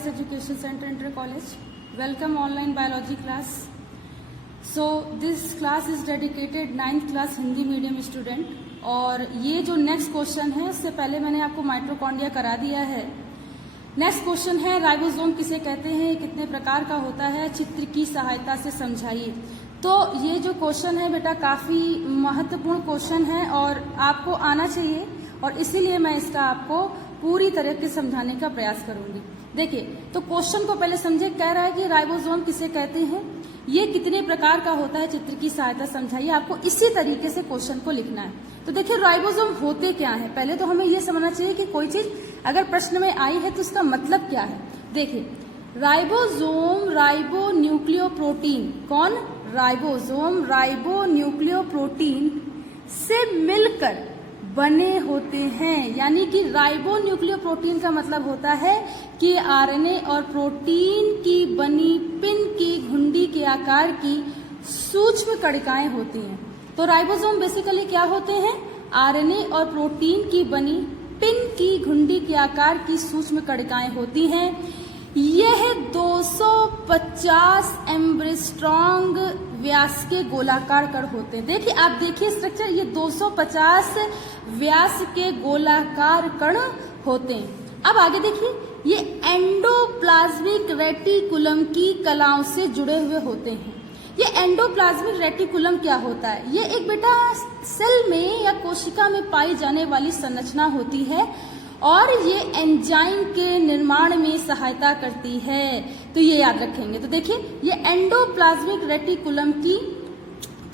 IAS Education Center Inter College. Welcome online biology class. So this class is dedicated 9th class Hindi medium student. और ये जो next question है उससे पहले मैंने आपको माइटोकॉन्ड्रिया करा दिया है. नेक्स्ट क्वेश्चन है राइबोसोम किसे कहते हैं, कितने प्रकार का होता है, चित्र की सहायता से समझाइए. तो ये जो क्वेश्चन है बेटा काफी महत्वपूर्ण क्वेश्चन है और आपको आना चाहिए और इसीलिए मैं इसका आपको पूरी तरह से समझाने का प्रयास करूंगी. देखिए तो क्वेश्चन को पहले समझे. कह रहा है कि राइबोसोम किसे कहते हैं, ये कितने प्रकार का होता है, चित्र की सहायता समझाइए. आपको इसी तरीके से क्वेश्चन को लिखना है. तो देखिए राइबोसोम होते क्या है, पहले तो हमें ये समझना चाहिए कि कोई चीज अगर प्रश्न में आई है तो उसका मतलब क्या है. देखिए राइबोसोम राइबो न्यूक्लियोप्रोटीन, कौन, राइबोसोम राइबो न्यूक्लियोप्रोटीन से मिलकर बने होते हैं. यानी कि राइबो न्यूक्लियोप्रोटीन का मतलब होता है कि आरएनए और प्रोटीन की बनी पिन की घुंडी के आकार की सूक्ष्म कणिकाएं होती हैं. तो राइबोसोम बेसिकली क्या होते हैं, आरएनए और प्रोटीन की बनी पिन की घुंडी के आकार की सूक्ष्म कणिकाएं होती हैं. यह 250 एम्ब्रेस्ट्रॉन्ग व्यास के गोलाकार कण होते हैं. देखिए आप देखिए स्ट्रक्चर, ये 250 व्यास के गोलाकार कण होते हैं. अब आगे देखिए ये एंडोप्लाज्मिक रेटिकुलम की कलाओं से जुड़े हुए होते हैं. ये एंडोप्लाज्मिक रेटिकुलम क्या होता है, ये एक बेटा सेल में या कोशिका में पाई जाने वाली संरचना होती है और ये एंजाइम के निर्माण में सहायता करती है. तो ये याद रखेंगे. तो देखिए ये एंडोप्लाज्मिक रेटिकुलम की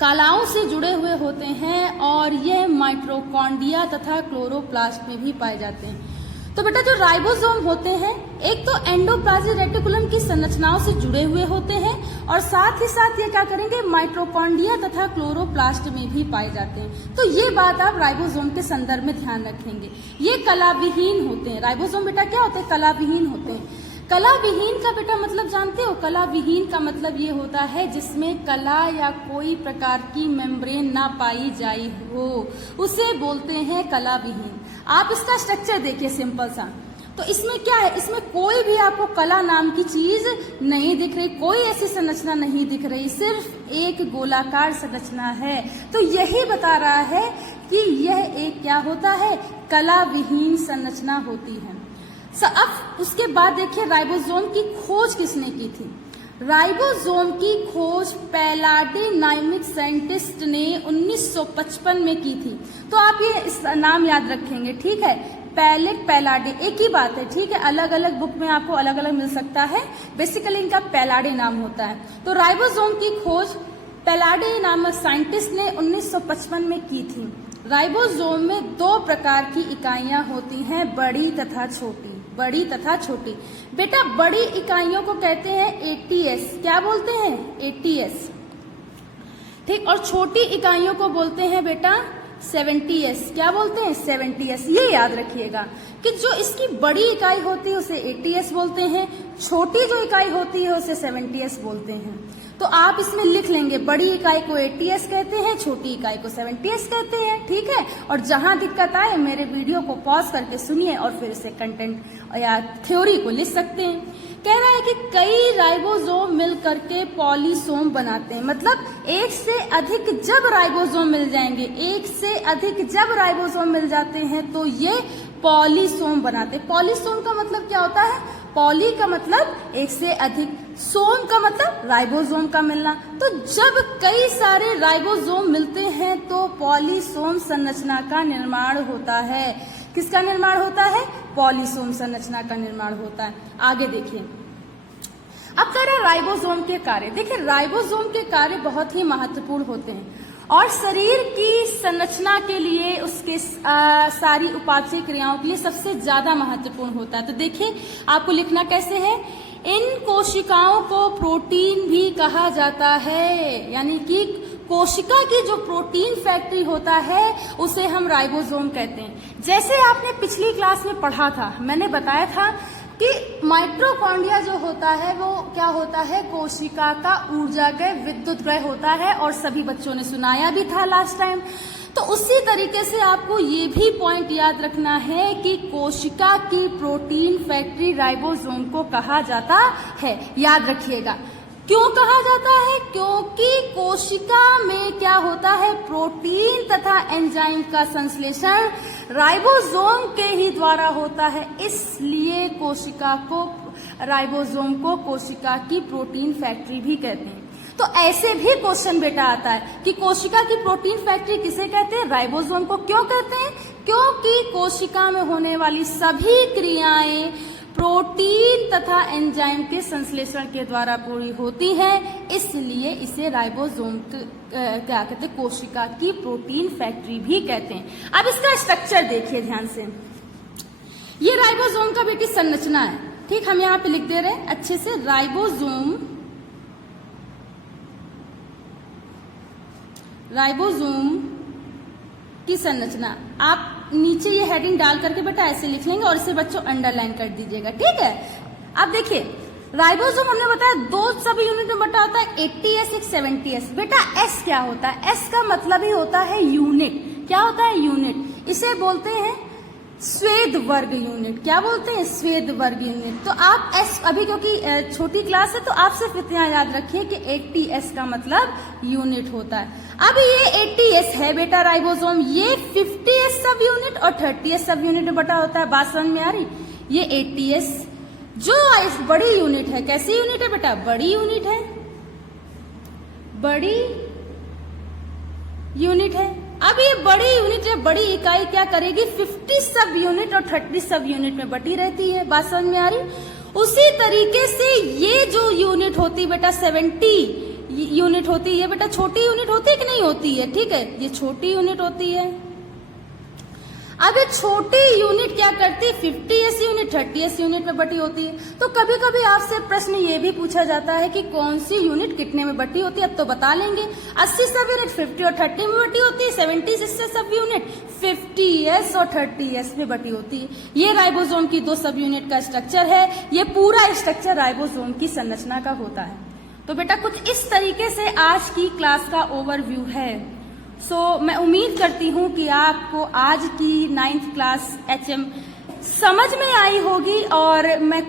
कलाओं से जुड़े हुए होते हैं और यह माइटोकॉन्ड्रिया तथा क्लोरोप्लास्ट में भी पाए जाते हैं. तो बेटा जो राइबोसोम होते हैं एक तो एंडोप्लाज्मिक रेटिकुलम की संरचनाओं से जुड़े हुए होते हैं और साथ ही साथ ये क्या करेंगे, माइटोकॉन्ड्रिया तथा क्लोरोप्लास्ट में भी पाए जाते हैं. तो ये बात आप राइबोसोम के संदर्भ में ध्यान रखेंगे. ये कलाविहीन होते हैं. राइबोसोम बेटा क्या होते हैं, कलाविहीन होते हैं. कलाविहीन का बेटा मतलब जानते हो, कलाविहीन का मतलब ये होता है जिसमें कला या कोई प्रकार की मेम्ब्रेन ना पाई जाई हो, उसे बोलते हैं कलाविहीन. आप इसका स्ट्रक्चर देखिए सिंपल सा. तो इसमें क्या है, इसमें कोई भी आपको कला नाम की चीज नहीं दिख रही, कोई ऐसी संरचना नहीं दिख रही, सिर्फ एक गोलाकार संरचना है. तो यही बता रहा है कि यह एक क्या होता है, कलाविहीन संरचना होती है. अब उसके बाद देखिए राइबोसोम की खोज किसने की थी. राइबोसोम की खोज पैलाडी-नाइमिक साइंटिस्ट ने 1955 में की थी. तो आप ये इस नाम याद रखेंगे, ठीक है. पैलाडी एक ही बात है, ठीक है, अलग अलग बुक में आपको अलग अलग मिल सकता है. बेसिकली इनका पैलाडी नाम होता है. तो राइबोसोम की खोज पैलाडी नामक साइंटिस्ट ने 1955 में की थी. राइबोसोम में दो प्रकार की इकाइयां होती हैं, बड़ी तथा छोटी. बड़ी तथा छोटी. बेटा बड़ी इकाइयों को कहते हैं ATS. क्या बोलते हैं, ATS, ठीक. और छोटी इकाइयों को बोलते हैं बेटा 70S. क्या बोलते हैं, 70S. ये याद रखिएगा कि जो इसकी बड़ी इकाई होती है उसे ATS बोलते हैं, छोटी जो इकाई होती है उसे 70S बोलते हैं. तो आप इसमें लिख लेंगे, बड़ी इकाई को ATS कहते हैं, छोटी इकाई को 70S कहते हैं, ठीक है. और जहां दिक्कत आए मेरे वीडियो को पॉज करके सुनिए और फिर इसे कंटेंट या थ्योरी को लिख सकते हैं. कह रहा है कि कई राइबोसोम मिलकर के पॉलीसोम बनाते हैं. मतलब एक से अधिक जब राइबोसोम मिल जाएंगे, एक से अधिक जब राइबोसोम मिल जाते हैं तो ये पॉलीसोम बनाते हैं. पॉलीसोम का मतलब क्या होता है, पॉली का मतलब एक से अधिक, सोम का मतलब राइबोसोम का मिलना. तो जब कई सारे राइबोसोम मिलते हैं तो पॉलीसोम संरचना का निर्माण होता है. किसका निर्माण होता है, पॉलीसोम संरचना का निर्माण होता है. आगे देखिए अब कह रहे हैं राइबोसोम के कार्य. देखिए राइबोसोम के कार्य बहुत ही महत्वपूर्ण होते हैं और शरीर की संरचना के लिए, उसके सारी उपापचय क्रियाओं के लिए सबसे ज्यादा महत्वपूर्ण होता है. तो देखिए आपको लिखना कैसे है, इन कोशिकाओं को प्रोटीन भी कहा जाता है. यानी कि कोशिका की जो प्रोटीन फैक्ट्री होता है उसे हम राइबोसोम कहते हैं. जैसे आपने पिछली क्लास में पढ़ा था, मैंने बताया था कि माइटोकॉन्ड्रिया जो होता है वो क्या होता है, कोशिका का ऊर्जागय विद्युत ग्रह होता है और सभी बच्चों ने सुनाया भी था लास्ट टाइम. तो उसी तरीके से आपको ये भी पॉइंट याद रखना है कि कोशिका की प्रोटीन फैक्ट्री राइबोसोम को कहा जाता है। याद रखिएगा, क्यों कहा जाता है? क्योंकि कोशिका में क्या होता है, प्रोटीन तथा एंजाइम का संश्लेषण राइबोसोम के ही द्वारा होता है, इसलिए राइबोसोम को कोशिका की प्रोटीन फैक्ट्री भी कहते हैं। तो ऐसे भी क्वेश्चन बेटा आता है कि कोशिका की प्रोटीन फैक्ट्री किसे कहते हैं? राइबोसोम को। क्यों कहते हैं? क्योंकि कोशिका में होने वाली सभी क्रियाएं प्रोटीन तथा एंजाइम के संश्लेषण के द्वारा पूरी होती हैं, इसलिए इसे राइबोसोम क्या कहते हैं? कोशिका की प्रोटीन फैक्ट्री भी कहते हैं। अब इसका स्ट्रक्चर देखिए ध्यान से। ये राइबोसोम का बेटी संरचना है, ठीक, हम यहाँ पे लिख दे रहे हैं अच्छे से। राइबोसोम की संरचना आप नीचे ये हेडिंग डाल करके बेटा ऐसे लिख लेंगे और इसे बच्चों अंडरलाइन कर दीजिएगा, ठीक है। अब देखिए, राइबोसोम हमने बताया दो सब यूनिट में बटा होता है, 80S एक 70S। बेटा S क्या होता है? S का मतलब ही होता है यूनिट। क्या होता है? यूनिट। इसे बोलते हैं स्वेद वर्ग यूनिट। क्या बोलते हैं? स्वेद वर्ग यूनिट। तो आप S अभी क्योंकि छोटी क्लास है तो आप सिर्फ इतना याद रखिए कि 80S का मतलब यूनिट होता है। अब ये 80S है बेटा राइबोसोम, ये 50S सब यूनिट और 30S सब यूनिट में बटा होता है। बात समझ में आ रही? ये 80S जो बड़ी यूनिट है, कैसी यूनिट है बेटा? बड़ी यूनिट है, बड़ी यूनिट है। अब ये बड़ी यूनिट है, बड़ी इकाई क्या करेगी? 50 सब यूनिट और 30 सब यूनिट में बटी रहती है। बात समझ में आ रही? उसी तरीके से ये जो यूनिट होती है बेटा 70 यूनिट होती है, बेटा छोटी यूनिट होती है कि नहीं होती है? ठीक है, ये छोटी यूनिट होती है। अब ये छोटी यूनिट क्या करती है? 50S यूनिट 30S यूनिट में बटी होती है। तो कभी कभी आपसे प्रश्न ये भी पूछा जाता है कि कौन सी यूनिट कितने में बटी होती है। अब तो बता लेंगे, 80 सब यूनिट 50 और 30 में बटी होती है, 70 सब यूनिट 50S और 30S में बटी होती है। ये राइबोसोम की दो सब यूनिट का स्ट्रक्चर है। ये पूरा स्ट्रक्चर राइबोसोम की संरचना का होता है। तो बेटा कुछ इस तरीके से आज की क्लास का ओवरव्यू है। मैं उम्मीद करती हूँ कि आपको आज की 9th क्लास HM समझ में आई होगी और मैं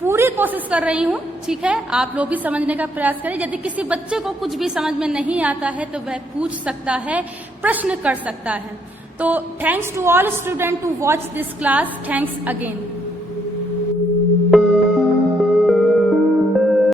पूरी कोशिश कर रही हूँ, ठीक है। आप लोग भी समझने का प्रयास करें। यदि किसी बच्चे को कुछ भी समझ में नहीं आता है तो वह पूछ सकता है, प्रश्न कर सकता है। तो thanks to all student to watch this class. Thanks again.